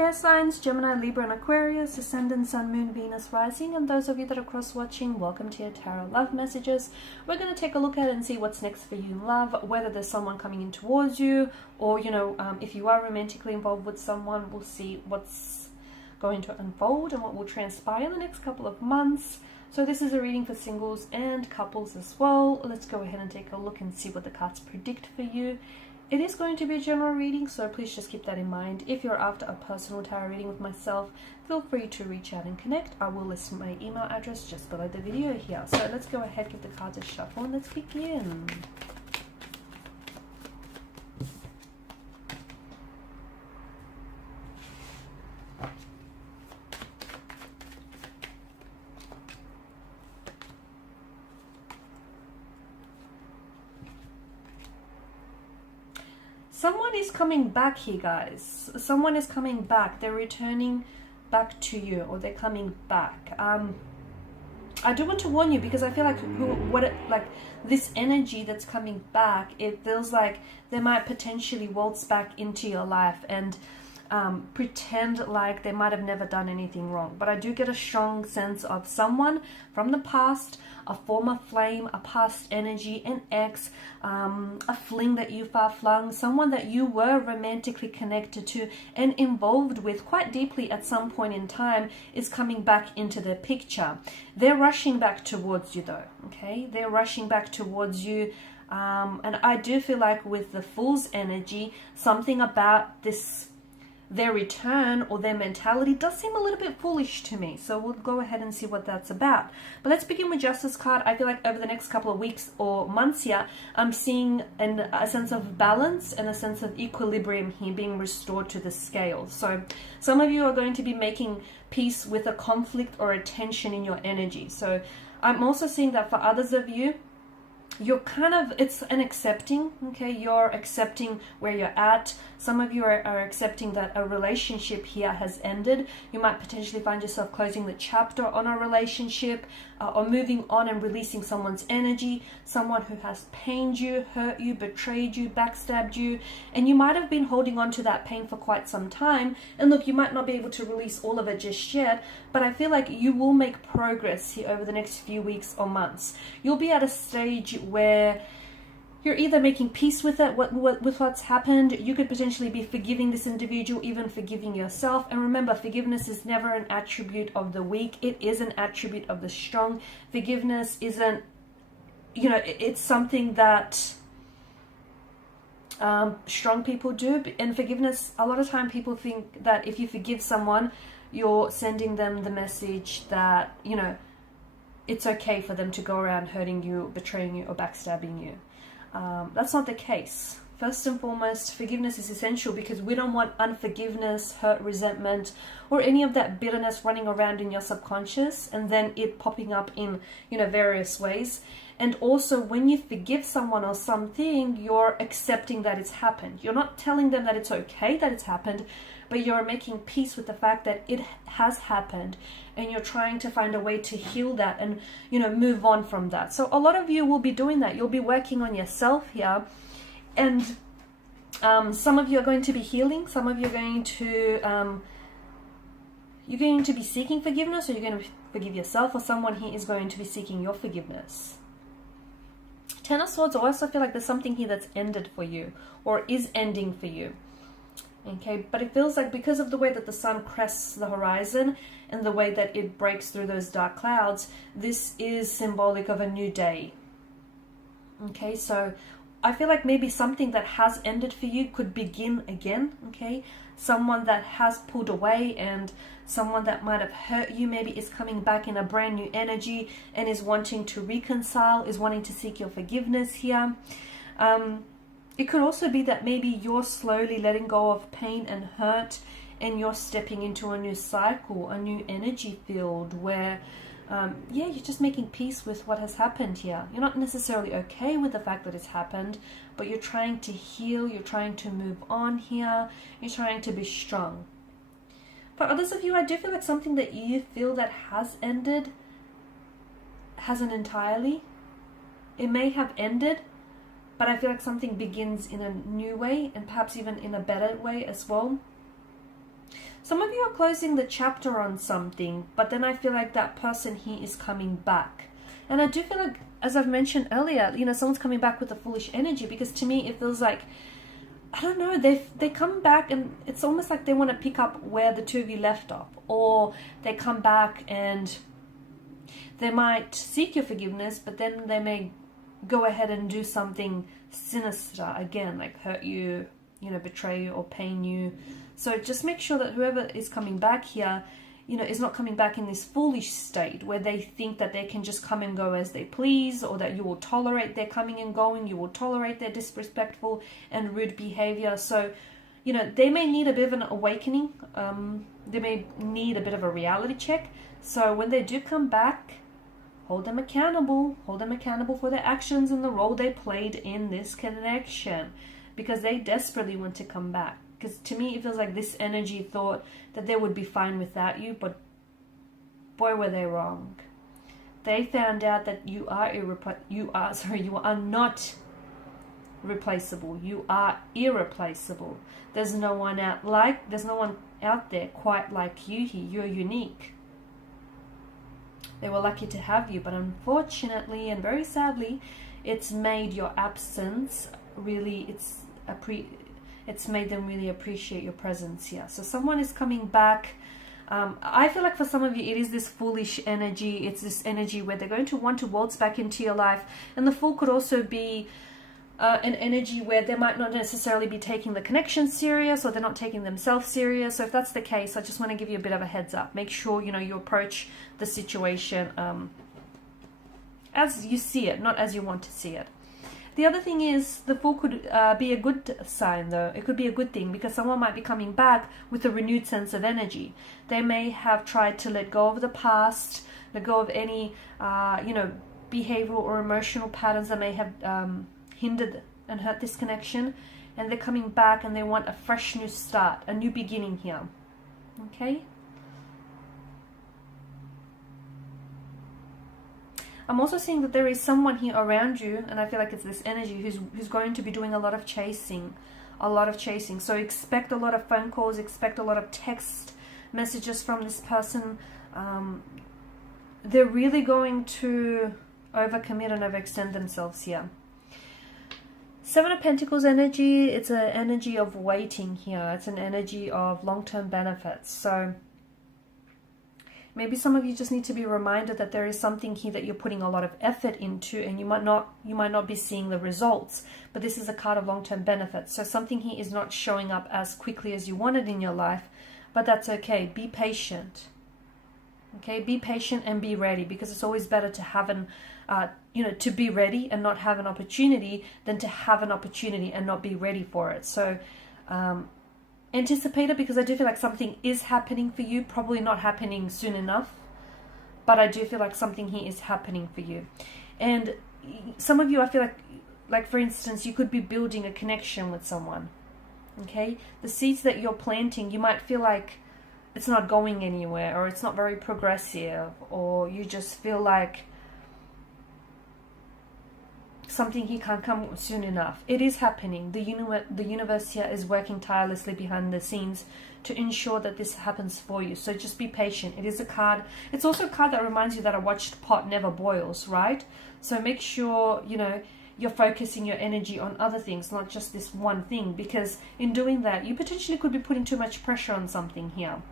air signs, Gemini, Libra and Aquarius, Ascendant, Sun, Moon, Venus, Rising, and those of you that are cross-watching, welcome to your tarot love messages. We're going to take a look at it and see what's next for you in love, whether there's someone coming in towards you, or, if you are romantically involved with someone, we'll see what's going to unfold and what will transpire in the next couple of months. So this is a reading for singles and couples as well. Let's go ahead and take a look and see what the cards predict for you. It is going to be a general reading, so please just keep that in mind. If you're after a personal tarot reading with myself, feel free to reach out and connect. I will list my email address just below the video here. So let's go ahead, give the cards a shuffle, and let's begin. Someone is coming back here, guys. Someone is coming back. They're returning back to you, or they're coming back. I do want to warn you, because I feel like this energy that's coming back, it feels like they might potentially waltz back into your life and pretend like they might have never done anything wrong. But I do get a strong sense of someone from the past, a former flame, a past energy, an ex, a fling that you far flung, someone that you were romantically connected to and involved with quite deeply at some point in time is coming back into the picture. They're rushing back towards you though, okay? They're rushing back towards you. And I do feel like with the Fool's energy, something about their return or their mentality does seem a little bit foolish to me. So we'll go ahead and see what that's about. But let's begin with Justice card. I feel like over the next couple of weeks or months here, I'm seeing a sense of balance and a sense of equilibrium here being restored to the scale. So some of you are going to be making peace with a conflict or a tension in your energy. So I'm also seeing that for others of you, you're it's an accepting, okay? You're accepting where you're at. Some of you are accepting that a relationship here has ended. You might potentially find yourself closing the chapter on a relationship or moving on and releasing someone's energy, someone who has pained you, hurt you, betrayed you, backstabbed you, and you might have been holding on to that pain for quite some time. And look, you might not be able to release all of it just yet, but I feel like you will make progress here over the next few weeks or months. You'll be at a stage where you're either making peace with it, with what's happened. You could potentially be forgiving this individual, even forgiving yourself. And remember, forgiveness is never an attribute of the weak. It is an attribute of the strong. Forgiveness isn't, it's something that strong people do. And forgiveness, a lot of time people think that if you forgive someone, you're sending them the message that, it's okay for them to go around hurting you, betraying you, or backstabbing you. That's not the case. First and foremost, forgiveness is essential because we don't want unforgiveness, hurt, resentment, or any of that bitterness running around in your subconscious and then it popping up in, various ways. And also, when you forgive someone or something, you're accepting that it's happened. You're not telling them that it's okay that it's happened, but you're making peace with the fact that it has happened, and you're trying to find a way to heal that and, move on from that. So a lot of you will be doing that. You'll be working on yourself here, and some of you are going to be healing. Some of you are going to you're going to be seeking forgiveness, or you're going to forgive yourself, or someone here is going to be seeking your forgiveness. Ten of Swords, I also feel like there's something here that's ended for you or is ending for you. Okay, but it feels like because of the way that the sun crests the horizon and the way that it breaks through those dark clouds, this is symbolic of a new day. Okay, so I feel like maybe something that has ended for you could begin again, okay? Someone that has pulled away and someone that might have hurt you maybe is coming back in a brand new energy and is wanting to reconcile, is wanting to seek your forgiveness here. It could also be that maybe you're slowly letting go of pain and hurt and you're stepping into a new cycle, a new energy field where you're just making peace with what has happened here. You're not necessarily okay with the fact that it's happened, but you're trying to heal, you're trying to move on here, you're trying to be strong. For others of you, I do feel like something that you feel that has ended hasn't entirely. It may have ended, but I feel like something begins in a new way and perhaps even in a better way as well. Some you are closing the chapter on something, but then I feel like that person here is coming back. And I do feel like, as I've mentioned earlier, you know, someone's coming back with a foolish energy, because to me it feels like, I don't know, they come back and it's almost like they want to pick up where the two of you left off, or they come back and they might seek your forgiveness, but then they may go ahead and do something sinister again, like hurt you, you know, betray you or pain you. So just make sure that whoever is coming back here, you know, is not coming back in this foolish state where they think that they can just come and go as they please, or that you will tolerate their coming and going, you will tolerate their disrespectful and rude behavior. So, you know, they may need a bit of an awakening. They may need a bit of a reality check. So when they do come back, hold them accountable for their actions and the role they played in this connection, because they desperately want to come back. Because to me, it feels like this energy thought that they would be fine without you, but boy, were they wrong. They found out that you are not replaceable. You are irreplaceable. There's no one out there quite like you here. You're unique. They were lucky to have you, but unfortunately and very sadly, it's made your absence really, it's made them really appreciate your presence here. So someone is coming back. I feel like for some of you, it is this foolish energy. It's this energy where they're going to want to waltz back into your life. And the Fool could also be an energy where they might not necessarily be taking the connection serious, or they're not taking themselves serious. So if that's the case, I just want to give you a bit of a heads up. Make sure, you know, you approach the situation as you see it, not as you want to see it. The other thing is, the Fool could be a good sign, though. It could be a good thing, because someone might be coming back with a renewed sense of energy. They may have tried to let go of the past, let go of any, you know, behavioral or emotional patterns that may have hindered and hurt this connection. And they're coming back and they want a fresh new start, a new beginning here. Okay? I'm also seeing that there is someone here around you, and I feel like it's this energy who's going to be doing a lot of chasing. So expect a lot of phone calls, expect a lot of text messages from this person. They're really going to overcommit and overextend themselves here. Seven of Pentacles energy, it's an energy of waiting here. It's an energy of long-term benefits. So maybe some of you just need to be reminded that there is something here that you're putting a lot of effort into, and you might not be seeing the results, but this is a card of long-term benefits. So something here is not showing up as quickly as you wanted in your life, but that's okay. Be patient. Okay, be patient and be ready, because it's always better to have to be ready and not have an opportunity than to have an opportunity and not be ready for it. So anticipate it, because I do feel like something is happening for you, probably not happening soon enough, but I do feel like something here is happening for you. And some of you, I feel like for instance, you could be building a connection with someone. Okay, the seeds that you're planting, you might feel like it's not going anywhere, or it's not very progressive, or you just feel like something here can't come soon enough. It is happening. The universe here is working tirelessly behind the scenes to ensure that this happens for you. So just be patient. It is a card. It's also a card that reminds you that a watched pot never boils, right? So make sure, you know, you're focusing your energy on other things, not just this one thing, because in doing that, you potentially could be putting too much pressure on something here.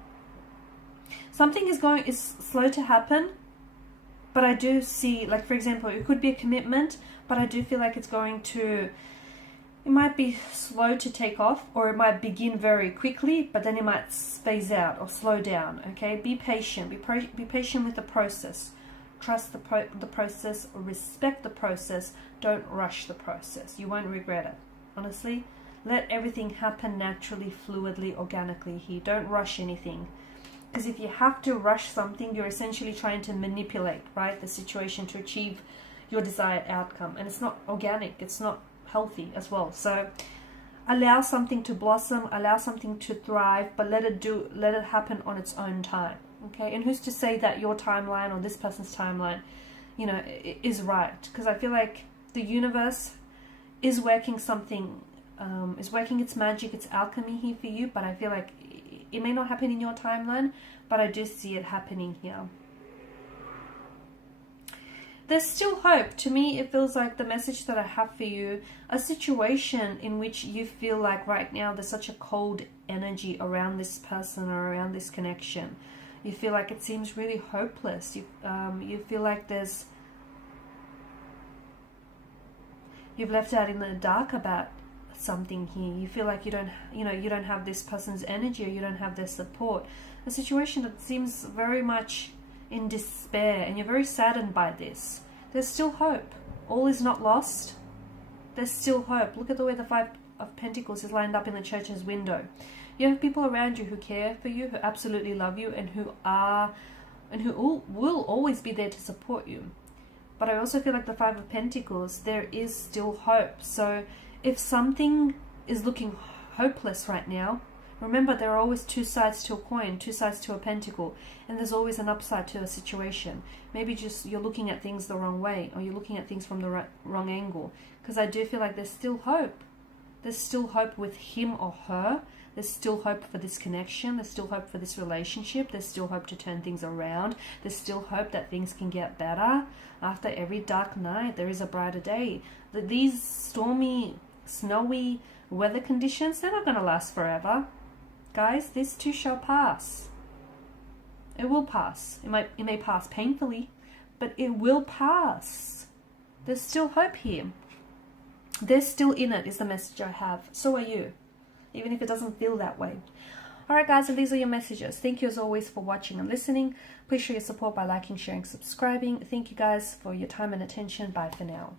Something is slow to happen, but I do see, like for example, it could be a commitment, but I do feel like it might be slow to take off, or it might begin very quickly, but then it might phase out or slow down. Okay, be patient. Be patient with the process. Trust the process, or respect the process. Don't rush the process. You won't regret it. Honestly, let everything happen naturally, fluidly, organically here. Don't rush anything. Because if you have to rush something, you're essentially trying to manipulate, right, the situation to achieve your desired outcome. And it's not organic. It's not healthy as well. So allow something to blossom, allow something to thrive, but let it happen on its own time. Okay, and who's to say that your timeline or this person's timeline, you know, is right? Because I feel like the universe is working something, is working its magic, its alchemy here for you, but I feel like It may not happen in your timeline, but I do see it happening here. There's still hope. To me, it feels like the message that I have for you, a situation in which you feel like right now there's such a cold energy around this person or around this connection. You feel like it seems really hopeless. You feel like you've left out in the dark about something here. You feel like you don't have this person's energy, or you don't have their support. A situation that seems very much in despair, and you're very saddened by this. There's still hope. All is not lost. There's still hope. Look at the way the Five of Pentacles is lined up in the Church's window. You have people around you who care for you, who absolutely love you, and who will always be there to support you. But I also feel like the Five of Pentacles, there is still hope. So if something is looking hopeless right now, remember, there are always two sides to a coin, two sides to a pentacle, and there's always an upside to a situation. Maybe just you're looking at things the wrong way, or you're looking at things from the wrong angle. Because I do feel like there's still hope. There's still hope with him or her. There's still hope for this connection. There's still hope for this relationship. There's still hope to turn things around. There's still hope that things can get better. After every dark night, there is a brighter day. These stormy, snowy weather conditions, they're not going to last forever. Guys, this too shall pass. It will pass. It may pass painfully, but it will pass. There's still hope here. They're still in it, is the message I have. So are you, even if it doesn't feel that way. Alright guys, and these are your messages. Thank you as always for watching and listening. Please show your support by liking, sharing, subscribing. Thank you guys for your time and attention. Bye for now.